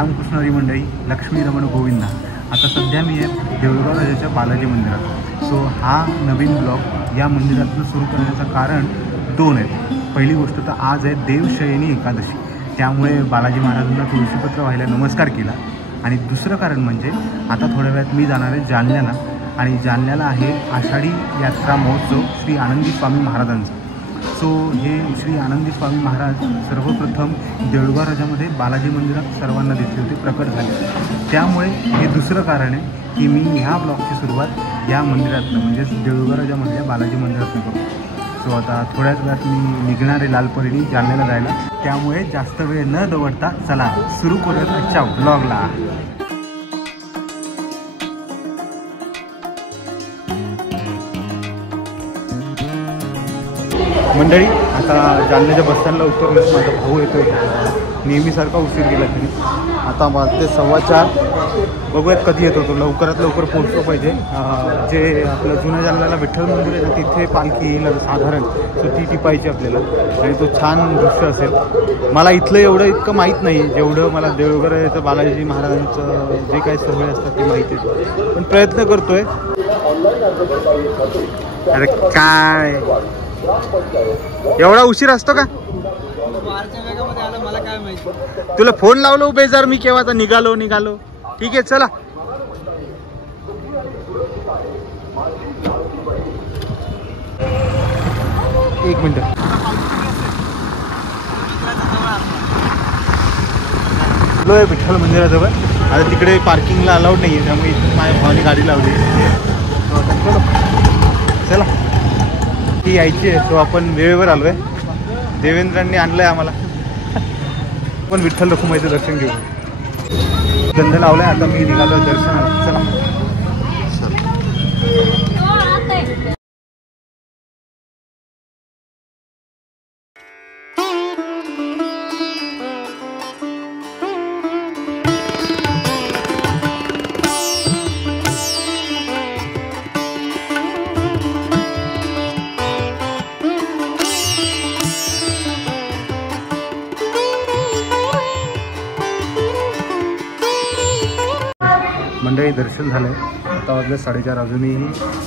रामकृष्ण हरी मंडळी, लक्ष्मी रमण गोविंदा. आता सध्या मी आहे देऊळगाव राजाच्या बालाजी मंदिरात. सो हा नवीन ब्लॉग या मंदिरातून सुरू करण्याचं कारण दोन आहेत. पहिली गोष्ट तर आज आहे देवशयनी एकादशी, त्यामुळे बालाजी महाराजांना तुळशीपत्र व्हायला नमस्कार केला. आणि दुसरं कारण म्हणजे आता थोड्या वेळात मी जाणार आहे जालन्याला, आणि जालन्याला आहे आषाढी यात्रा महोत्सव श्री आनंदी स्वामी महाराजांचा. सो हे श्री आनंदी स्वामी महाराज सर्वप्रथम देऊळगाव राजामध्ये बालाजी मंदिरात सर्वांना दिसले होते, प्रकट झाले. त्यामुळे हे दुसरं कारण आहे की मी ह्या ब्लॉगची सुरुवात या मंदिरातनं म्हणजेच देऊळगाव राजामधल्या बालाजी मंदिरातनं करतो. सो आता थोड्याच वेळात मी निघणार आहे लालपरीने जालन्याला जायला. त्यामुळे जास्त वेळ न दवडता चला सुरू करूयात आजच्या ब्लॉगला. मंडळी आता जालन्याच्या बसस्टँडला उतरलो. माझा भाऊ येतो, नेहमीसारखा उशीर गेला तरी. आता वाजते 4:15. बघूयात कधी येतो तो. लवकरात लवकर पोहोचलो पाहिजे. जे आपलं जुन्या जालन्याला विठ्ठल मंदिर आहे ना, तिथे पालखी येईल साधारण. सो ती टिपायची आपल्याला आणि तो छान दृश्य असेल. मला इथलं इतकं माहीत नाही जेवढं मला देऊळगाव बालाजी महाराजांचं जे काही सोहळे असतात ते माहिती आहे, पण प्रयत्न करतोय. अरे काय एवढा उशीर असतो का? मला काय माहिती. तुला फोन लावलो बेजार मी केव्हाचा निघालो. ठीक आहे चला. एक मिनिट. विठ्ठल मंदिराजवळ. आता तिकडे पार्किंगला अलाउड नाही आहे, त्यामुळे इथे माझ्या भावाने गाडी लावली. चला ती यायची आहे. तो आपण वेळेवर आलो आहे. देवेंद्रांनी आणलं आहे आम्हाला. पण विठ्ठल रखुमाईचं दर्शन घेऊ. गंध लावला आहे. आता मी निघालो दर्शनाला. चला. मंडळी दर्शन झालं आहे. आता वाजले 4:30. अजूनही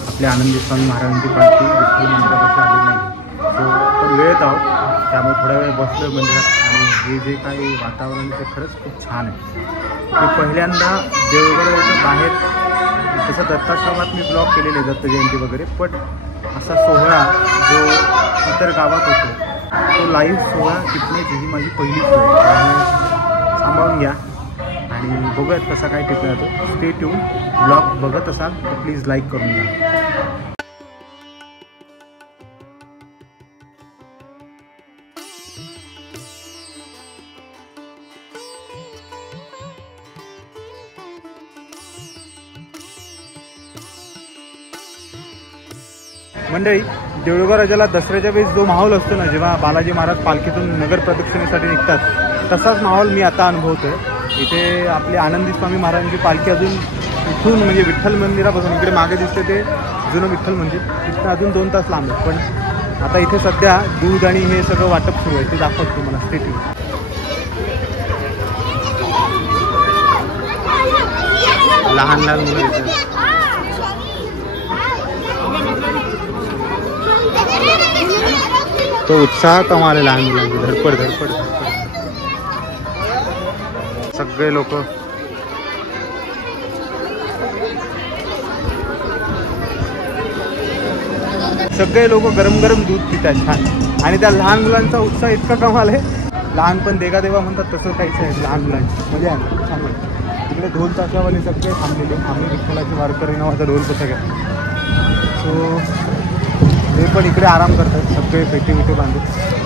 आपल्या आनंदी स्वामी महाराजांची पालखी विठ्ठल मंदिरापाशी आली नाही. सो पण वेळेत आहोत, त्यामुळे थोड्या वेळ बसलो मंदिरात. आणि हे जे काही वातावरण ते खरंच खूप छान आहे. मी पहिल्यांदा देऊळगाव बाहेर तसं दत्ताश्रमात मी ब्लॉग केलेले, दत्त जयंती वगैरे, पण असा सोहळा जो इतर गावात होतो तो लाईव्ह सोहळा टिपण्याची ही माझी पहिली सोय. त्यामुळे सांभाळून घ्या आणि बघूयात कसा काय टिपला जातो. Stay tune. ब्लॉग बघत असाल तर प्लीज लाईक करून घ्या. मंडळी देऊळगाव राजाला दसऱ्याच्या वेळेस जो माहोल असतो ना, जेव्हा बालाजी महाराज पालखीतून नगर प्रदक्षिणेसाठी निघतात, तसाच माहोल मी आता अनुभवतोय. इथे आपले आनंदी स्वामी महाराजांची पालखी अजून इथून म्हणजे विठ्ठल मंदिरापासून इकडे मागे दिसते ते जुनं विठ्ठल मंदिर, तिथं अजून 2 तास लांब आहे. पण आता इथे सध्या दूध आणि हे सगळं वाटप सुरू आहे, ते दाखवतो तुम्हाला. Stay tune. लहान मुलं येतात. तो उत्साह कमाल आहे लहान मुलांची. धडपड. सगळे लोक गरम दूध पितात छान. आणि त्या लहान मुलांचा उत्साह इतका कमाल आहे. लहानपण देगा देवा म्हणतात तसं काहीच आहे लहान मुलांची. मजा आहे, छान आहे. तिकडे ढोल ताशावाले सगळे थांबलेले. आम्ही विठ्ठलाची वारकरी नावाचा ढोल पथक आहे. सो ते पण इकडे आराम करतात, सगळे पेटी बांधून.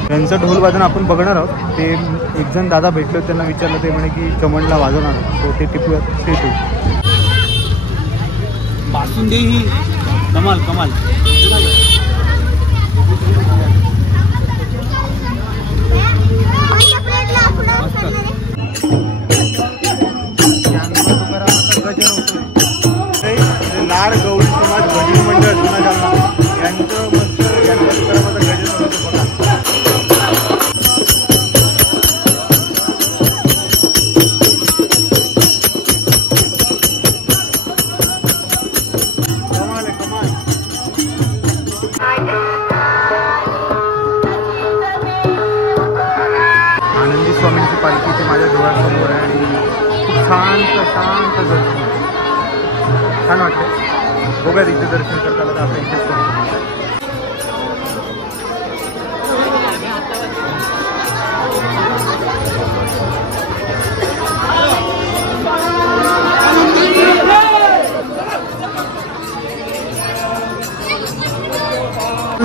त्यांचं ढोल वाजन आपण बघणार आहोत. ते एक जण दादा भेटले, त्यांना विचारलं, ते म्हणे की चमणला वाजवणार आहोत. तो ते टिपूयात. ते बासुंदी ही कमाल. लाड गौरी समाज भजनी मंडळ जुना जालना यांचं मस्त गजर होतं बघा. छान वाटतं. बघा इथे दर्शन करताना तर आपण इथेच करतो.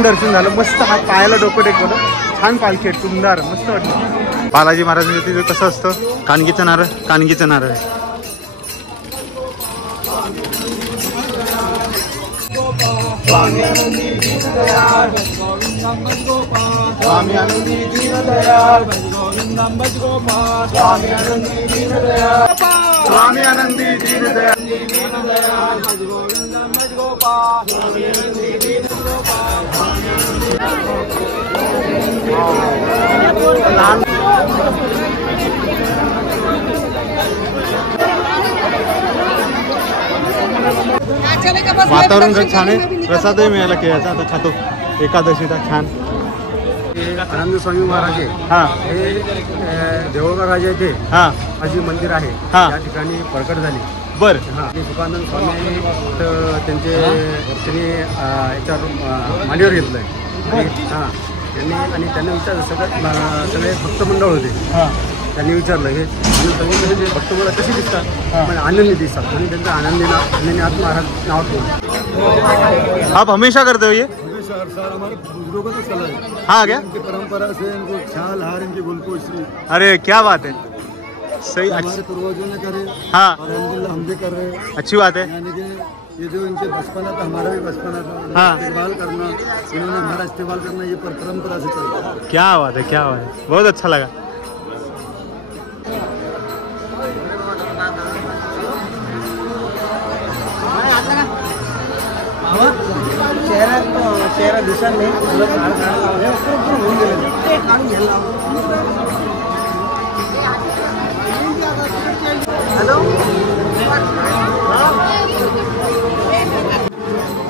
दर्शन झालं मस्त. हा पायाला डोकं टेकवलं. छान पालखी आहे, सुंदर मस्त वाटलं. बालाजी महाराजांचं तिथे कसं असतं कानगीचं नारळ, कानगीचं नारळ. स्वामी आनंदी दीनदयाळ, स्वामी आनंदी दीनदयाळ, स्वामी आनंदी दीनदयाळ, स्वामी आनंदी दीनदयाळ. वातावरण खूप छान आहे. प्रसादही मिळाला केळ्याचा. आता खातो एकादशीचा छान. आनंद स्वामी महाराज आहे. हा हे देऊळगाव राजा येथे हा माझी मंदिर आहे. हा. त्या ठिकाणी प्रकट झाली. बर. आणि सुखानंद स्वामी त्यांचे याच्यावर मांडीवर घेतलंय. हां त्यांनी आणि त्यांना विचारलं सगळे भक्त मंडळ होते. त्यांनी विचारलं हे सगळे भक्त मंडळ कशी दिसतात. पण आनंदी दिसतात आणि त्यांचा आनंदीनाथ महाराज नाव ठेवलं. आप हमेशा करते हो ये? सर हमारे बुजुर्गों का चला है. हाँ क्या? इनकी परंपरा से इनको छाल हार इनकी गुलपोशी अरे क्या बात है. सही. हमारे पूर्वजों ने करे. हाँ और अल्हम्दुलिल्लाह हम भी कर रहे हैं. अच्छी बात है. यानी कि ये जो इनके बचपना था हमारा भी बचपना था. हाँ. इस्तेमाल करना इन्होंने हमारा इस्तेमाल करना ये परंपरा से चलता है. क्या बात है, क्या बात है. बहुत अच्छा लगा. चेहरा दिसत नाही. हेलो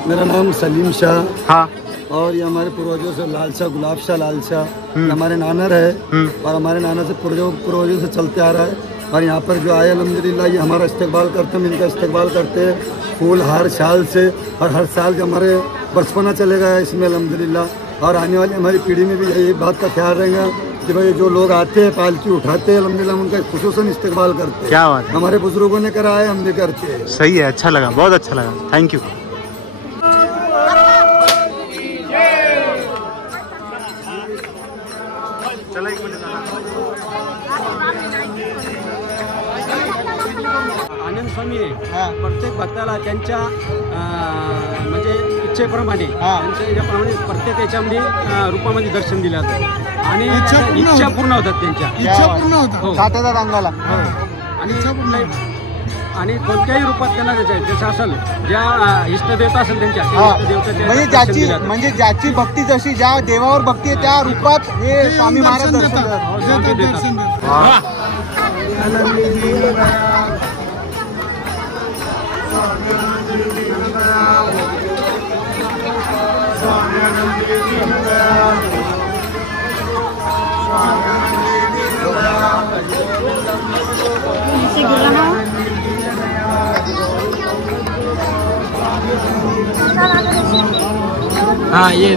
मेरा नाम सलीम शाह. हाँ और ये हमारे पूर्वजों से लाल शाह, गुलाब शाह, लाल शाह हमारे नानर है. और हमारे नाना से पूर्वजों से चलते आ रहा है. और यहाँ पर जो आए अल्हम्दुलिल्लाह ये हमारा इस्तेकबाल करते हैं. हम इनका इस्तेकबाल करते हैं फूल हार शाल से. और हर साल जो हमारे बचपना चलेगा इसमें अल्हम्दुलिल्लाह. और आने वाली हमारी पीढ़ी में भी यही बात का ख्याल रहेगा कि भाई जो लोग आते हैं पालकी उठाते हैं अल्हम्दुलिल्लाह उनका खुसूसन इस्तेकबाल करते हैं. क्या बात है. हमारे बुजुर्गों ने करा है, हम भी करते हैं. सही है. अच्छा लगा, बहुत अच्छा लगा. Thank you. चला एक मिनिट. आनंद स्वामी प्रत्येक भक्ताला त्यांच्या म्हणजे इच्छेप्रमाणे त्यांच्या याच्याप्रमाणे प्रत्येक याच्यामध्ये रूपामध्ये दर्शन दिलं जातं. आणि इच्छा पूर्ण होतात त्यांच्या. इच्छा पूर्ण होतात. साठ्याचा रंगाला. आणि कोणत्याही रूपात त्यांना जसं असेल ज्या इष्टदेवता असेल त्यांच्या म्हणजे ज्याची भक्ती जशी ज्या देवावर भक्ती आहे त्या रूपात हे स्वामी महाराज दर्शन देतात. हाँ ये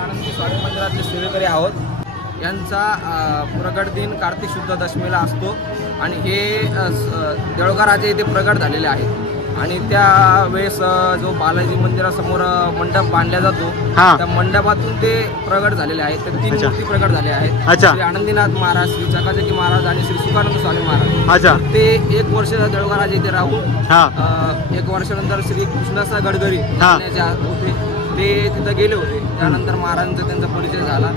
आनंदी स्वामी मंदिरातले सेवेकरी आहोत. यांचा प्रगट दिन कार्तिक शुद्ध दशमीला असतो. आणि हे देऊळगाव राजा येथे प्रगट झालेले आहेत. आणि त्यावेळेस जो बालाजी मंदिरासमोर मंडप बांधला जातो त्या मंडपातून ते प्रगट झालेले आहेत. तर 3 मूर्ती प्रगट झाल्या आहेत. श्री आनंदीनाथ महाराज, श्री चकाचकी महाराज आणि श्री सुखानंद स्वामी महाराज. ते 1 वर्ष देऊळगाव राजा येथे राहून 1 वर्षानंतर श्री कृष्णाचा गडगरी होते ते तिथं गेले होते. त्यानंतर महाराजांचा त्यांचा परिचय झाला.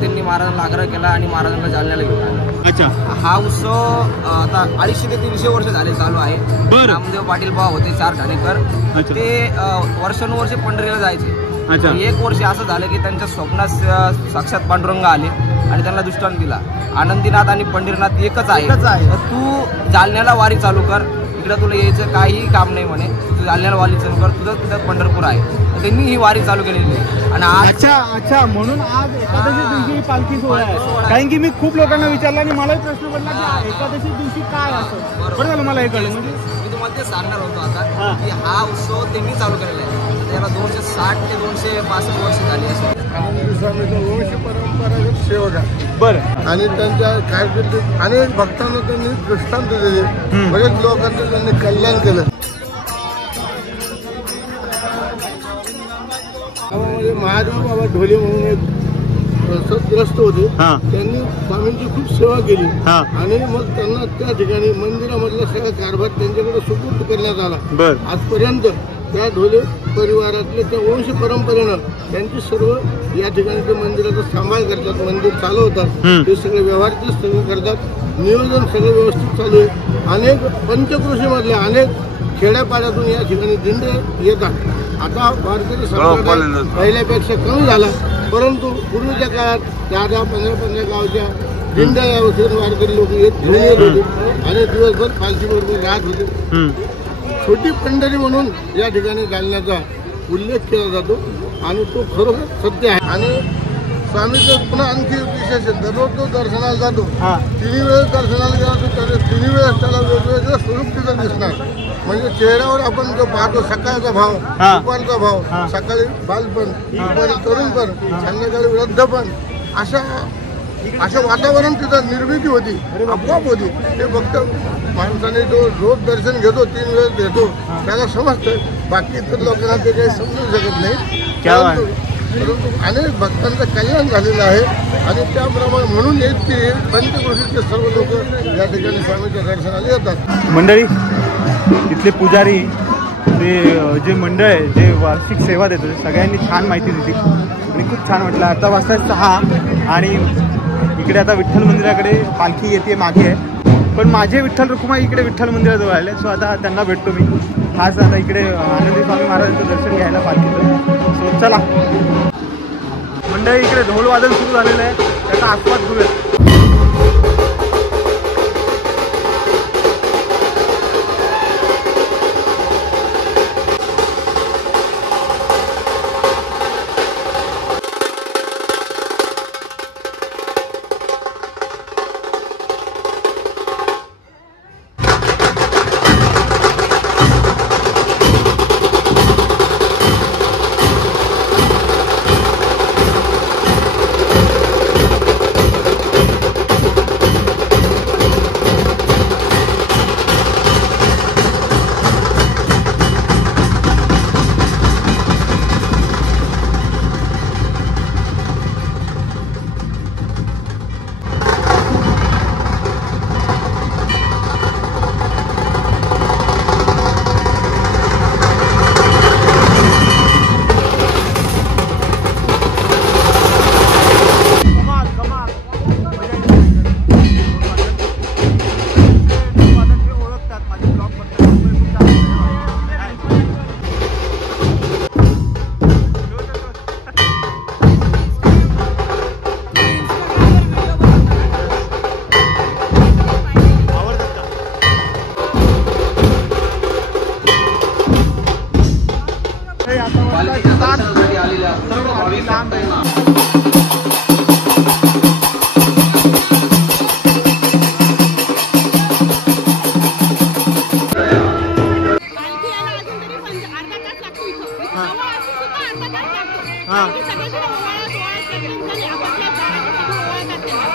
त्यांनी महाराजांना आग्रह केला आणि महाराजांना जालन्याला घेऊन आले. हा उत्सव आता 250 ते 300 वर्ष झाले चालू आहे. रामदेव पाटील भाऊ होते 4 ठाणेकर. ते वर्षानुवर्षे पंढरीला जायचे. 1 वर्ष असं झालं की त्यांच्या स्वप्नात साक्षात पांडुरंग आले आणि त्यांना दृष्टांत दिला. आनंदीनाथ आणि पंढरीनाथ एकच आहे. तू जालन्याला वारी चालू कर. इकडं तुला यायचं काहीही काम नाही म्हणे, तू जालन्याला वारी चालू कर, तुझं तिथं पंढरपूर आहे. तर त्यांनी ही वारी चालू केलेली आहे. आणि आज अच्छा म्हणून आज एकादशी दिवशी पालखी सोहळा आहे. कारण की मी खूप लोकांना विचारलं आणि मलाही प्रश्न पडला की एकादशी दिवशी काय असं. बरं झालं मला हे कळलं. म्हणजे मी तुम्हाला ते सांगणार होतो आता की हा उत्सव त्यांनी चालू केलेला आहे. त्याला 260 ते 262 वर्ष झाली असेल. आनंदी स्वामीचा वंश परंपरागत सेवक आहे. बरं. आणि त्यांच्या कारकिर्दीत अनेक भक्तांना त्यांनी दृष्टांत दिले, बरेच लोकांचं त्यांनी कल्याण केलं. गावामध्ये महादेव बाबा ढोले म्हणून एक सद्ग्रस्त होते. त्यांनी स्वामींची खूप सेवा केली आणि मग त्यांना त्या ठिकाणी मंदिरामधला सगळा कारभार त्यांच्याकडे सुपूर्द करण्यात आला. आजपर्यंत त्या ढोले परिवारातले त्या वंश परंपरेनं त्यांची सर्व या ठिकाणी ते मंदिराचा सांभाळ करतात, मंदिर चालवतात, ते सगळे व्यवहार ते सगळे करतात, नियोजन सगळं व्यवस्थित चालू आहे. अनेक पंचकृषीमधल्या अनेक खेड्यापाड्यातून या ठिकाणी दिंडे येतात. आता वारकरी संख्या पहिल्यापेक्षा कमी झाला, परंतु पूर्वीच्या काळात 10-15 गावच्या दिंड्या या वतीने वारकरी लोक घेऊन येत होते आणि दिवसभर पालखीबरोबर राहत होते. छोटी पंढरी म्हणून या ठिकाणी जालन्याचा उल्लेख केला जातो आणि तो खरोखर सत्य आहे. आणि स्वामीचं पुन्हा आणखी विशेष आहे, दररोज तो दर्शनाला जातो. 3 वेळेस दर्शनाला गेला तर 3 वेळेस त्याला वेगवेगळं स्वरूप तिथं दिसणार. म्हणजे चेहऱ्यावर आपण जो पाहतो सकाळचा भाव, दुपारचा भाव, सकाळी बालपण, दुपारी तरुणपण, संध्याकाळी वृद्धपण, अशा वातावरण तिथं निर्मिती होती, आपोआप होती. ते फक्त माणसाने जो रोज दर्शन घेतो, 3 वेळेस घेतो, त्याला समजतं. बाकी इतर लोकांना ते काही समजू शकत नाही. परंतु अनेक भक्तांचं कल्याण झालेलं आहे आणि त्याप्रमाणे म्हणून येत की पंचकृषीचे सर्व लोक या ठिकाणी स्वामीच्या दर्शनाला येतात. मंडळी, इथले पुजारी, ते जे मंडळ आहे जे वार्षिक सेवा देतो, सगळ्यांनी छान माहिती दिली आणि खूप छान वाटलं. आता वाजता 6 आणि इकडे आता विठ्ठल मंदिराकडे पालखी येते मागे आहे, पण माझे विठ्ठल रुक्माई इकडे विठ्ठल मंदिराजवळ आले. सो आता त्यांना भेटतो मी खास. आता इकडे आनंदी स्वामी महाराजांचं दर्शन घ्यायला पालखीचं. सो चला मंडळी, इकडे ढोल वादन सुरू झालेलं आहे, त्याचा आस्वाद घेऊया.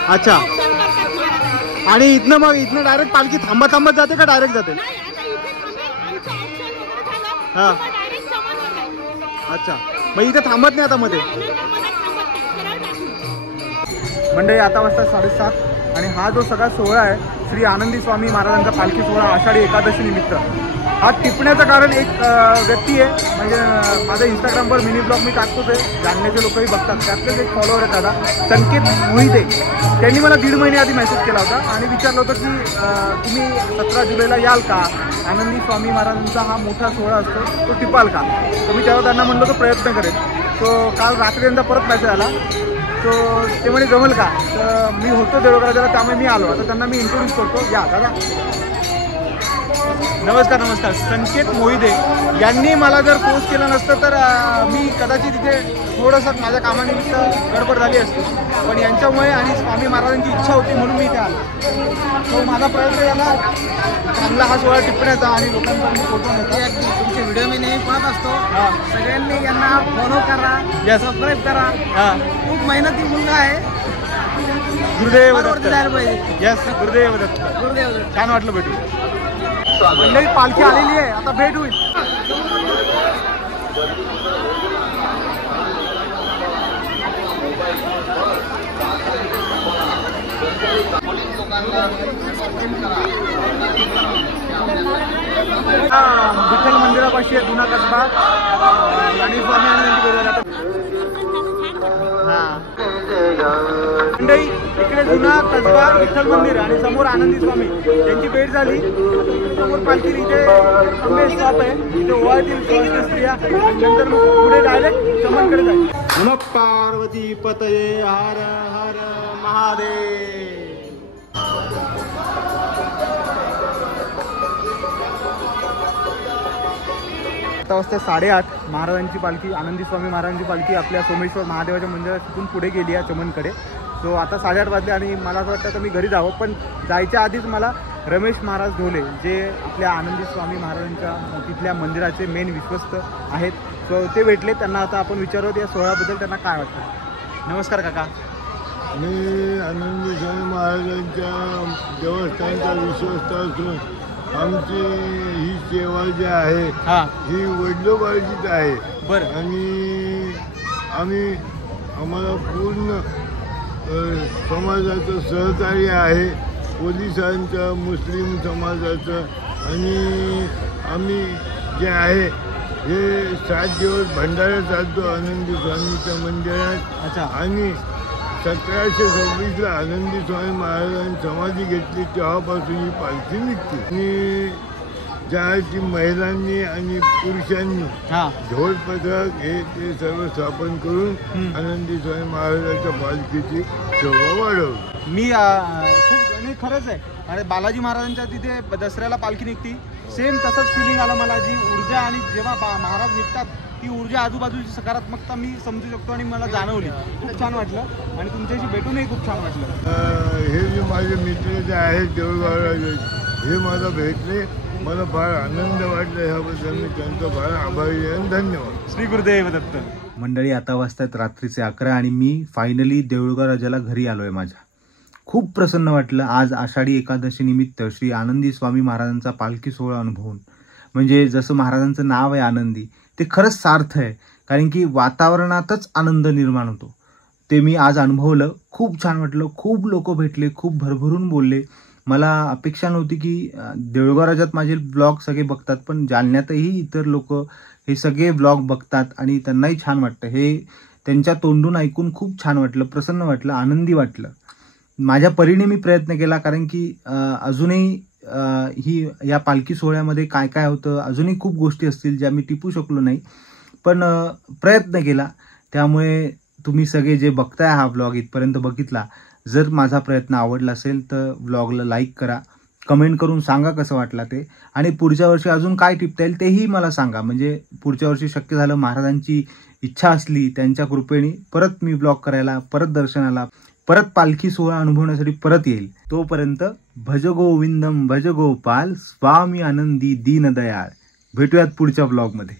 अच्छा. आणि इथनं डायरेक्ट पालखी थांबत जाते का डायरेक्ट जाते? हां. अच्छा, मग इथे थांबत नाही आता मध्ये? मंडळी, आता वाजता 7:30 आणि हा जो सगळा सोहळा आहे श्री आनंदी स्वामी महाराजांचा पालखी सोहळा आषाढी एकादशी निमित्त. हा टिपण्याचं कारण एक व्यक्ती आहे, म्हणजे माझ्या इंस्टाग्रामवर मिनी ब्लॉग मी टाकतोच आहे, जाणण्याचे लोकही बघतात. त्यातलेच एक फॉलोअर आहे दादा संकेत मोहिते, त्यांनी मला 1.5 महिने आधी मेसेज केला होता आणि विचारलं होतं की तुम्ही 17 जुलैला याल का, आनंदी स्वामी महाराजांचा हा मोठा सोहळा असतो, तो टिपाल का? तर मी तेव्हा त्यांना म्हणलो तो प्रयत्न करेन. तो काल रात्री त्यांचा परत मेसेज आला, तो ते म्हणे जमल का? तर मी होतो देवळाला, त्यामुळे मी आलो. आता त्यांना मी इंट्रोड्यूस करतो. या दादा. नमस्कार नमस्कार. संकेत मोहिते यांनी मला जर पोस्ट केलं नसतं तर मी कदाचित इथे थोडंसं माझ्या कामानिमित्त गडबड झाली असती, पण यांच्यामुळे आणि स्वामी महाराजांची इच्छा होती म्हणून मी इथे आलो. तो माझा प्रयत्न झाला चांगला हा सोहळा टिपण्याचा आणि लोकांपर्यंत पोहोचवण्याचा. तुमचे व्हिडिओ मी नेहमी पाहत असतो. सगळ्यांनी यांना फॉलो करा, सबस्क्राईब करा. खूप मेहनती मुलगा आहे. गुरुदेव दत्त. यस गुरुदेव दत्त. गुरुदेव. छान वाटलं भेटून. मंडळी पालखी आलेली आहे, आता भेट होईल. विठ्ठल मंदिरापाशी आहे जुना कसबा आणि स्वामी आणि त्यांची भेट झाली. मंडळी इकडे जुना कसबा विठ्ठल मंदिर आणि समोर आनंदी स्वामी यांची भेट झाली. समोर पालखी इथे स्टॉप आहे, इथे ओवाळतील स्त्रिया, नंतर पुढे डायरेक्ट चमनकडे जाईल. नमः पार्वती पतये हर हर महादेव. आता वाजता 8:30 महाराजांची पालखी आनंदी स्वामी महाराजांची पालखी आपल्या सोमेश्वर महादेवाच्या मंदिरातून पुढे गेली आहे चमनकडे. सो आता 8:30 वाजले आणि मला असं वाटतं तर मी घरी जावं, पण जायच्या आधीच मला रमेश महाराज ढोले जे आपल्या आनंदी स्वामी महाराजांच्या तिथल्या मंदिराचे मेन विश्वस्त आहेत, सो ते भेटले. त्यांना आता आपण विचारत या सोहळ्याबद्दल त्यांना काय वाटतं. नमस्कार काका. मी आनंदी स्वामी महाराजांच्या देवस्थानचा विश्वस्त असून आमची ही सेवा जी आहे ही वडिलोपार्जित आहे. बरं. आणि आम्हाला पूर्ण समाजाचं सहकार्य आहे, पोलिसांचं, मुस्लिम समाजाचं. आणि आम्ही जे आहे हे 7 दिवस भंडारा चालतो आनंदी स्वामीच्या मंदिरात. अच्छा. आणि 1726ला आनंदी स्वामी महाराजांनी समाधी घेतली तेव्हापासून ही पालखी निघते. आणि ज्याची महिलांनी आणि पुरुषांनी ढोल पथक हे ते सर्व स्थापन करून आनंदी स्वामी महाराजांच्या पालखीची शोभा वाढवली. मी खूप खरंच आहे. आणि बालाजी महाराजांच्या तिथे दसऱ्याला पालखी निघती, सेम तसंच फिलिंग आलं मला. जी ऊर्जा आणि जेव्हा महाराज निघतात ती ऊर्जा आजूबाजूची सकारात्मकता मी समजू शकतो आणि मला जाणवली. खूप छान वाटलं आणि तुमच्याशी भेटूनही खूप छान वाटलं. हे जे माझे मित्र जे आहेत देऊळगावराजे हे मला भेटले, मला फार आनंद वाटला. ह्याबद्दल मी त्यांचा फार आभारी आहे आणि धन्यवाद. श्री गुरुदेव दत्त. मंडळी आता वाजतात रात्रीचे 11 आणि मी फायनली देऊळगाव राजाला घरी आलोय. माझ्या खूप प्रसन्न वाटलं आज आषाढी एकादशी निमित्त श्री आनंदी स्वामी महाराजांचा पालखी सोहळा अनुभवून. म्हणजे जसं महाराजांचं नाव आहे आनंदी, ते खरंच सार्थ आहे, कारण की वातावरणातच आनंद निर्माण होतो. ते मी आज अनुभवलं. खूप छान वाटलं. खूप लोक भेटले, खूप भरभरून बोलले. मला अपेक्षा नव्हती की देऊळगाव राजात माझे ब्लॉग सगळे बघतात, पण जालन्यातही इतर लोक हे सगळे ब्लॉग बघतात आणि त्यांनाही छान वाटतं. हे त्यांच्या तोंडून ऐकून खूप छान वाटलं, प्रसन्न वाटलं, आनंदी वाटलं. माझ्या परीने मी प्रयत्न केला, कारण की अजूनही या पालखी सोहळ्यामध्ये काय काय होतं, अजूनही खूप गोष्टी असतील ज्या मी टिपू शकलो नाही, पण प्रयत्न केला. त्यामुळे तुम्ही सगळे जे बघताय हा ब्लॉग इथपर्यंत बघितला, जर माझा प्रयत्न आवडला असेल तर ब्लॉगला लाईक करा, कमेंट करून सांगा कसं वाटला ते, आणि पुढच्या वर्षी अजून काय टिपता येईल तेही मला सांगा. म्हणजे पुढच्या वर्षी शक्य झालं, महाराजांची इच्छा असली त्यांच्या कृपेने परत मी ब्लॉग करायला, परत दर्शनाला, परत पालखी सोहळा अनुभवण्यासाठी परत येईल. तोपर्यंत भज गोविंदम भज गोपाल स्वामी आनंदी दीनदयाळ. भेटूयात पुढच्या ब्लॉगमध्ये.